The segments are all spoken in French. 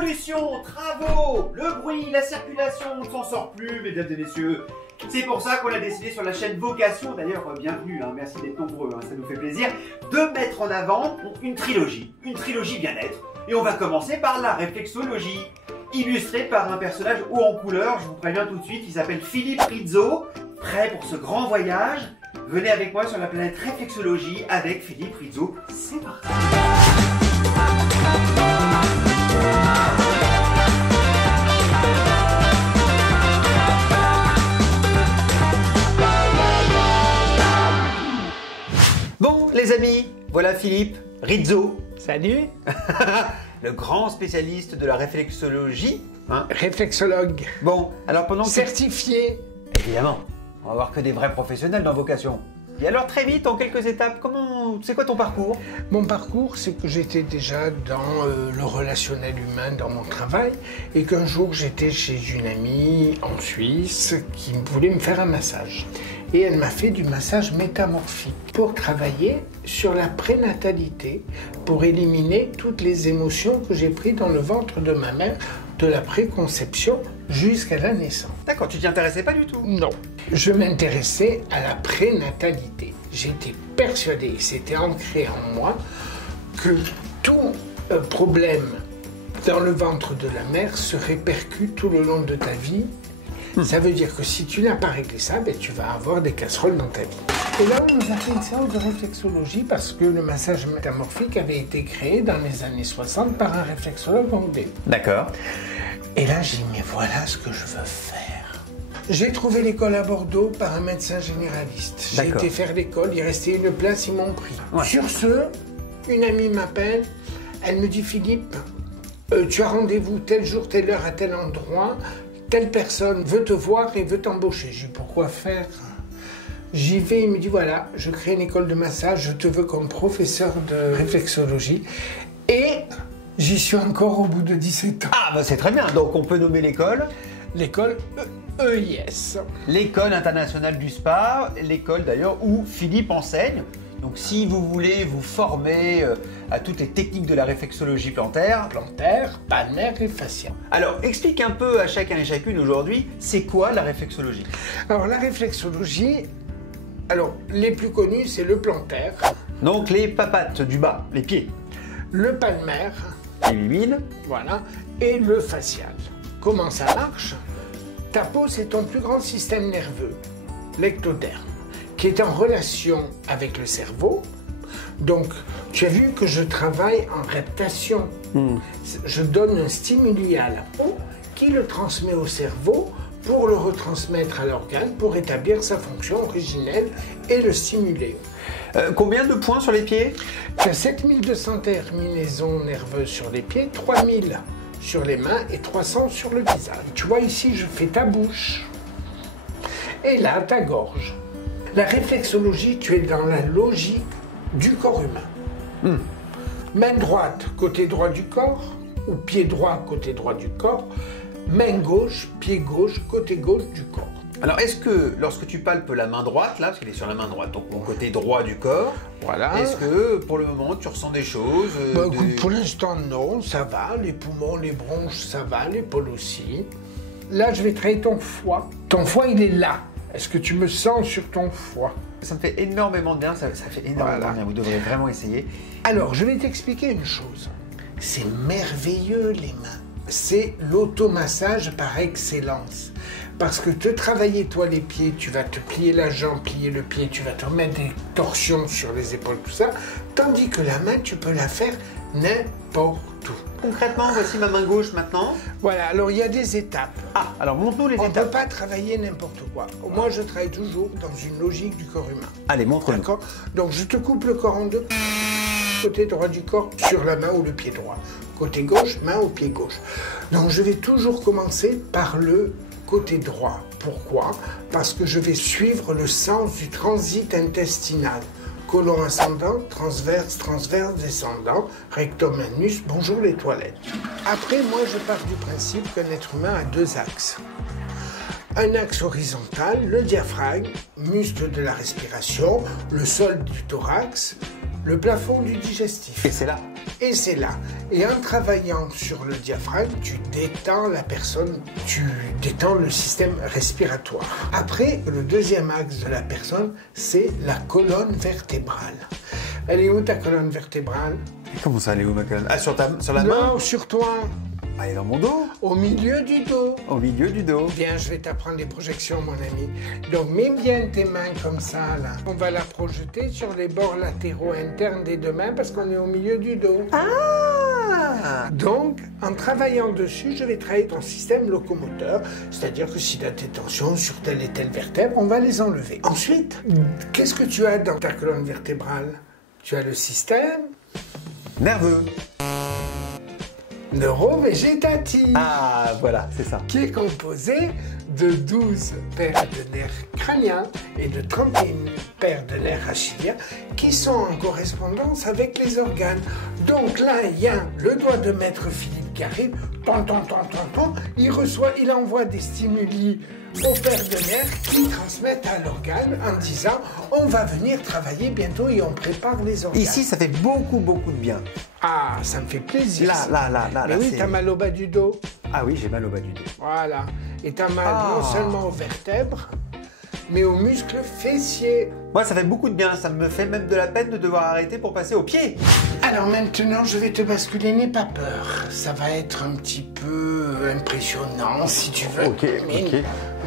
Pollution, travaux, le bruit, la circulation, on ne s'en sort plus, mesdames et messieurs. C'est pour ça qu'on a décidé sur la chaîne Vocation, d'ailleurs bienvenue, hein, merci d'être nombreux, hein, ça nous fait plaisir, de mettre en avant une trilogie bien-être. Et on va commencer par la réflexologie, illustrée par un personnage haut en couleur, je vous préviens tout de suite, il s'appelle Philippe Rizzo. Prêt pour ce grand voyage? Venez avec moi sur la planète réflexologie avec Philippe Rizzo. C'est parti! Bon, les amis, voilà Philippe Rizzo. Salut. Le grand spécialiste de la réflexologie. Hein? Réflexologue. Bon, alors pendant que... Certifié. Évidemment, on va voir que des vrais professionnels dans Vocation. Et alors très vite, en quelques étapes, c'est quoi ton parcours? Mon parcours, c'est que j'étais déjà dans le relationnel humain dans mon travail et qu'un jour j'étais chez une amie en Suisse qui voulait me faire un massage. Et elle m'a fait du massage métamorphique pour travailler sur la prénatalité, pour éliminer toutes les émotions que j'ai prises dans le ventre de ma mère, de la préconception jusqu'à la naissance. D'accord, tu t'y intéressais pas du tout? Non. Je m'intéressais à la prénatalité. J'étais persuadé, c'était ancré en moi, que tout problème dans le ventre de la mère se répercute tout le long de ta vie. Ça veut dire que si tu n'as pas réglé ça, ben, tu vas avoir des casseroles dans ta vie. Et là, on nous a fait une séance de réflexologie parce que le massage métamorphique avait été créé dans les années 60 par un réflexologue anglais. D'accord. Et là, j'ai dit, mais voilà ce que je veux faire. J'ai trouvé l'école à Bordeaux par un médecin généraliste. J'ai été faire l'école, il restait une place, ils m'ont pris. Ouais. Sur ce, une amie m'appelle, elle me dit, Philippe, tu as rendez-vous tel jour, telle heure, à tel endroit. Telle personne veut te voir et veut t'embaucher. J'ai dit, pourquoi faire? J'y vais, il me dit, voilà, je crée une école de massage, je te veux comme professeur de réflexologie. Et j'y suis encore au bout de 17 ans. Ah, bah c'est très bien. Donc, on peut nommer l'école? L'école EIS. L'école internationale du spa, l'école d'ailleurs où Philippe enseigne. Donc, si vous voulez vous former à toutes les techniques de la réflexologie plantaire, palmaire et faciale. Alors, explique un peu à chacun et chacune aujourd'hui, c'est quoi la réflexologie? Alors, la réflexologie, les plus connus, c'est le plantaire. Donc, les papates du bas, les pieds. Le palmaire. Les huiles. Voilà. Et le facial. Comment ça marche? Ta peau, c'est ton plus grand système nerveux, l'ectoderme, qui est en relation avec le cerveau. Donc, tu as vu que je travaille en reptation. Je donne un stimuli à la peau qui le transmet au cerveau pour le retransmettre à l'organe pour établir sa fonction originelle et le stimuler. Combien de points sur les pieds? Tu as 7200 terminaisons nerveuses sur les pieds, 3000 sur les mains et 300 sur le visage. Tu vois ici, je fais ta bouche et là, ta gorge. La réflexologie, tu es dans la logique du corps humain. Main droite, côté droit du corps, ou pied droit, côté droit du corps. Main gauche, pied gauche, côté gauche du corps. Alors, est-ce que lorsque tu palpes la main droite, là, parce qu'elle est sur la main droite, donc mon côté droit du corps, voilà. Est-ce que pour le moment tu ressens des choses Pour l'instant, non, ça va. Les poumons, les bronches, ça va. L'épaule aussi. Là, je vais travailler ton foie. Ton foie, il est là. Est-ce que tu me sens sur ton foie? Ça me fait énormément de bien, ça fait énormément de bien, vous devrez vraiment essayer. Alors, je vais t'expliquer une chose. C'est merveilleux, les mains. C'est l'automassage par excellence. Parce que te travailler, toi, les pieds, tu vas te plier la jambe, plier le pied, tu vas te remettre des torsions sur les épaules, tout ça. Tandis que la main, tu peux la faire n'importe où. Concrètement, voici ma main gauche maintenant. Voilà, alors il y a des étapes. Ah, alors montre-nous les étapes. On ne peut pas travailler n'importe quoi. Moi, je travaille toujours dans une logique du corps humain. Allez, montre-nous. D'accord? Donc, je te coupe le corps en deux. Côté droit du corps, sur la main ou le pied droit. Côté gauche, main au pied gauche. Donc, je vais toujours commencer par le côté droit. Pourquoi? Parce que je vais suivre le sens du transit intestinal. Côlon ascendant, transverse, transverse, descendant, rectum, anus, bonjour les toilettes. Après, moi, je pars du principe qu'un être humain a deux axes. Un axe horizontal, le diaphragme, muscle de la respiration, le sol du thorax, le plafond du digestif. Et c'est là. Et c'est là. Et en travaillant sur le diaphragme, tu détends la personne, tu détends le système respiratoire. Après, le deuxième axe de la personne, c'est la colonne vertébrale. Elle est où ta colonne vertébrale? Comment ça, elle est où ma colonne? Ah, sur la main? Non, sur toi. Ah, elle est dans mon dos? Au milieu du dos. Au milieu du dos. Bien, je vais t'apprendre les projections, mon ami. Donc, mets bien tes mains comme ça, là. On va la projeter sur les bords latéraux internes des deux mains parce qu'on est au milieu du dos. Ah! Donc, en travaillant dessus, je vais travailler ton système locomoteur, c'est-à-dire que s'il a des tensions sur telle et telle vertèbre, on va les enlever. Ensuite, qu'est-ce que tu as dans ta colonne vertébrale? Tu as le système nerveux. Neurovégétatif. Ah, voilà, c'est ça. Qui est composé de 12 paires de nerfs crâniens et de 31 paires de nerfs rachidiens qui sont en correspondance avec les organes. Donc là, il y a le doigt de maître Philippe qui arrive, il envoie des stimuli aux paires de nerfs qui transmettent à l'organe en disant on va venir travailler bientôt et on prépare les organes. Ici, ça fait beaucoup de bien. Ah, ça me fait plaisir. Là, mais oui, t'as mal au bas du dos. Ah oui, j'ai mal au bas du dos. Voilà. Et t'as mal non seulement aux vertèbres, mais aux muscles fessiers. Moi, ça fait beaucoup de bien. Ça me fait même de la peine de devoir arrêter pour passer au pied. Alors maintenant, je vais te basculer, n'aie pas peur. Ça va être un petit peu impressionnant, si tu veux. Ok.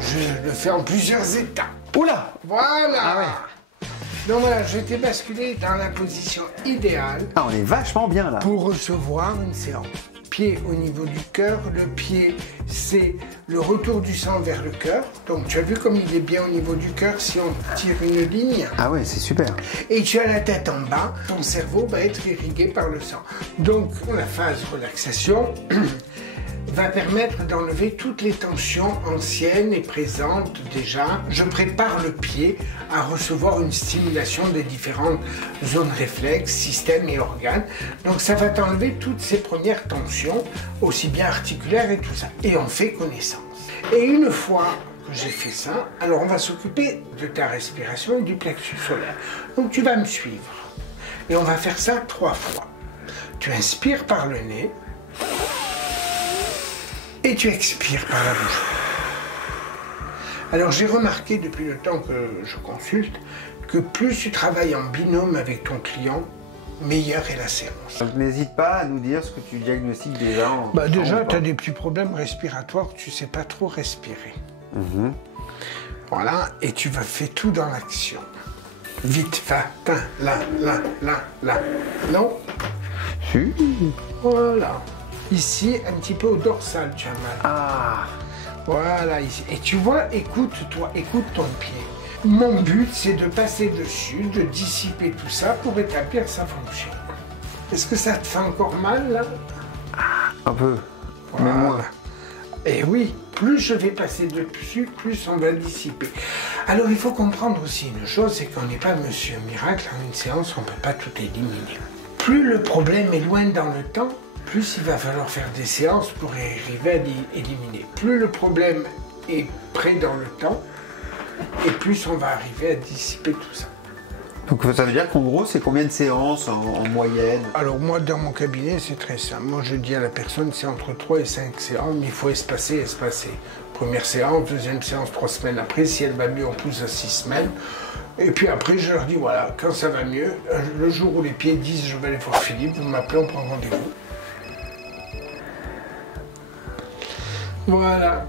Je le fais en plusieurs étapes. Oula! Voilà. Ah ouais. Donc voilà, je t'ai basculé dans la position idéale. Ah, on est vachement bien là. Pour recevoir une séance. Pied au niveau du cœur. Le pied, c'est le retour du sang vers le cœur. Donc tu as vu comme il est bien au niveau du cœur si on tire une ligne. Ah ouais, c'est super. Et tu as la tête en bas. Ton cerveau va être irrigué par le sang. Donc la phase relaxation va permettre d'enlever toutes les tensions anciennes et présentes déjà. Je prépare le pied à recevoir une stimulation des différentes zones réflexes, systèmes et organes. Donc ça va t'enlever toutes ces premières tensions, aussi bien articulaires et tout ça. Et on fait connaissance. Et une fois que j'ai fait ça, alors on va s'occuper de ta respiration et du plexus solaire. Donc tu vas me suivre. Et on va faire ça 3 fois. Tu inspires par le nez. Et tu expires par la bouche. Alors j'ai remarqué depuis le temps que je consulte que plus tu travailles en binôme avec ton client, meilleure est la séance. Donc n'hésite pas à nous dire ce que tu diagnostiques déjà. Déjà, tu as des petits problèmes respiratoires, tu ne sais pas trop respirer. Voilà, et tu vas faire tout dans l'action. Vite, va, là. Non? Si. Voilà. Ici, un petit peu au dorsal, tu as mal. Ah. Voilà, ici. Et tu vois, écoute-toi, écoute ton pied. Mon but, c'est de passer dessus, de dissiper tout ça pour établir sa fonction. Est-ce que ça te fait encore mal, là? Un peu. Voilà. Mais moins. Et oui, plus je vais passer dessus, plus on va dissiper. Alors, il faut comprendre aussi une chose, c'est qu'on n'est pas Monsieur Miracle. En une séance, on ne peut pas tout éliminer. Plus le problème est loin dans le temps, plus il va falloir faire des séances pour arriver à l'éliminer. Plus le problème est près dans le temps, et plus on va arriver à dissiper tout ça. Donc ça veut dire qu'en gros, c'est combien de séances en moyenne? Alors moi, dans mon cabinet, c'est très simple. Moi, je dis à la personne, c'est entre 3 et 5 séances, mais il faut espacer. Première séance, deuxième séance, 3 semaines après. Si elle va mieux, on pousse à 6 semaines. Et puis après, je leur dis, voilà, quand ça va mieux, le jour où les pieds disent, je vais aller voir Philippe, vous m'appelez, on prend rendez-vous. Voilà.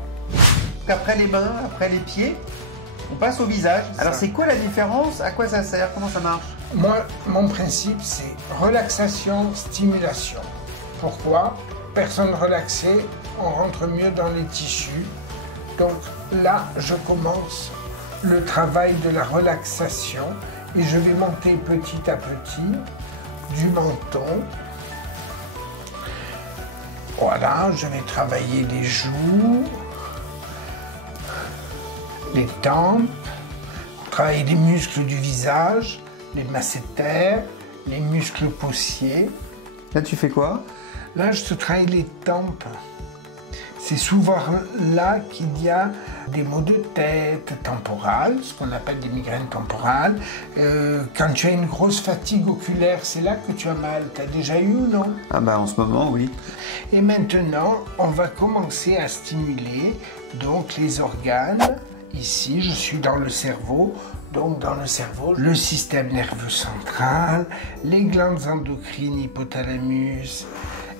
Après les mains, après les pieds, on passe au visage. Alors c'est quoi la différence? À quoi ça sert? Comment ça marche? Moi, mon principe, c'est relaxation, stimulation. Pourquoi? Personne relaxée, on rentre mieux dans les tissus. Donc là, je commence le travail de la relaxation et je vais monter petit à petit du menton. Voilà, je vais travailler les joues, les tempes, travailler les muscles du visage, les masséters, les muscles poussiers. Là, tu fais quoi? Là, je te travaille les tempes. C'est souvent là qu'il y a des maux de tête temporales, ce qu'on appelle des migraines temporales. Quand tu as une grosse fatigue oculaire, c'est là que tu as mal. Tu as déjà eu ou non? Ah bah en ce moment, oui. Et maintenant, on va commencer à stimuler donc les organes. Ici, je suis dans le cerveau. Donc dans le cerveau, le système nerveux central, les glandes endocrines, hypothalamus,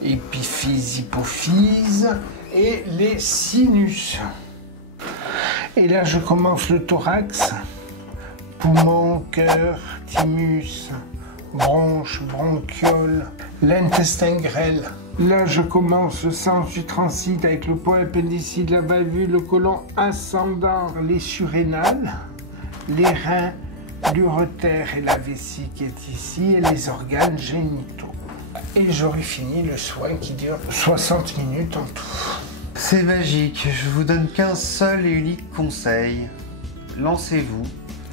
épiphyse, hypophyse et les sinus. Et là, je commence le thorax, poumon, cœur, thymus, bronche, bronchiole, l'intestin grêle. Là, je commence le sens du transit avec le pont appendicide, la valvule, le côlon ascendant, les surrénales, les reins, l'urétère et la vessie qui est ici, et les organes génitaux. Et j'aurai fini le soin qui dure 60 minutes en tout. C'est magique, je vous donne qu'un seul et unique conseil. Lancez-vous.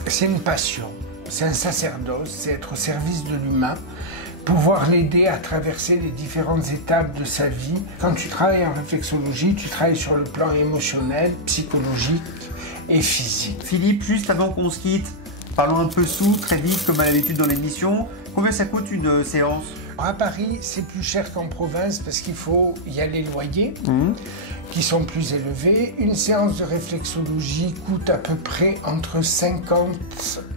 C'est une passion, c'est un sacerdoce, c'est être au service de l'humain, pouvoir l'aider à traverser les différentes étapes de sa vie. Quand tu travailles en réflexologie, tu travailles sur le plan émotionnel, psychologique et physique. Philippe, juste avant qu'on se quitte, parlons un peu sous, très vite, comme à l'habitude dans l'émission. Combien ça coûte une séance? À Paris, c'est plus cher qu'en province parce qu'il y a les loyers qui sont plus élevés. Une séance de réflexologie coûte à peu près entre 50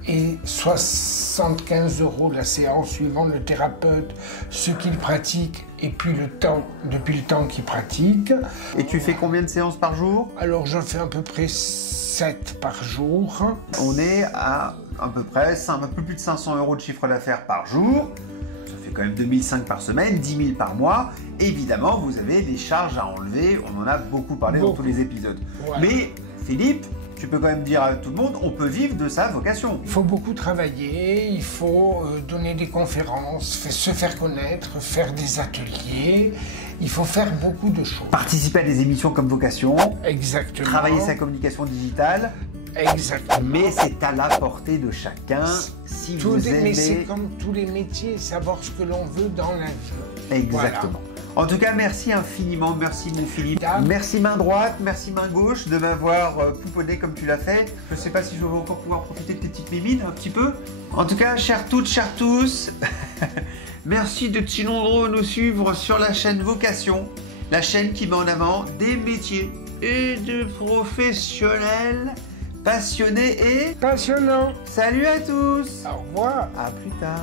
et 75 € la séance, suivant le thérapeute, ce qu'il pratique et puis depuis le temps qu'il pratique. Et tu fais combien de séances par jour? Alors j'en fais à peu près 7 par jour. On est à peu près un peu plus de 500 € de chiffre d'affaires par jour. Quand même 2005 par semaine, 10 000 par mois. Évidemment, vous avez des charges à enlever. On en a beaucoup parlé dans tous les épisodes. Ouais. Mais Philippe, tu peux quand même dire à tout le monde, on peut vivre de sa vocation. Il faut beaucoup travailler, il faut donner des conférences, se faire connaître, faire des ateliers. Il faut faire beaucoup de choses. Participer à des émissions comme Vocation. Exactement. Travailler sa communication digitale. Exactement. Mais c'est à la portée de chacun. Si vous aimez... Mais c'est comme tous les métiers, savoir ce que l'on veut dans la vie. Exactement. Voilà. En tout cas, merci infiniment. Merci mon Philippe. Merci main droite, merci main gauche de m'avoir pouponné comme tu l'as fait. Je ne sais pas si je vais encore pouvoir profiter de tes petites mimines un petit peu. En tout cas, chères toutes, chers tous, merci d'être si nombreux à nous suivre sur la chaîne Vocation, la chaîne qui met en avant des métiers et de professionnels passionnés et passionnants. Salut à tous. Au revoir. À plus tard.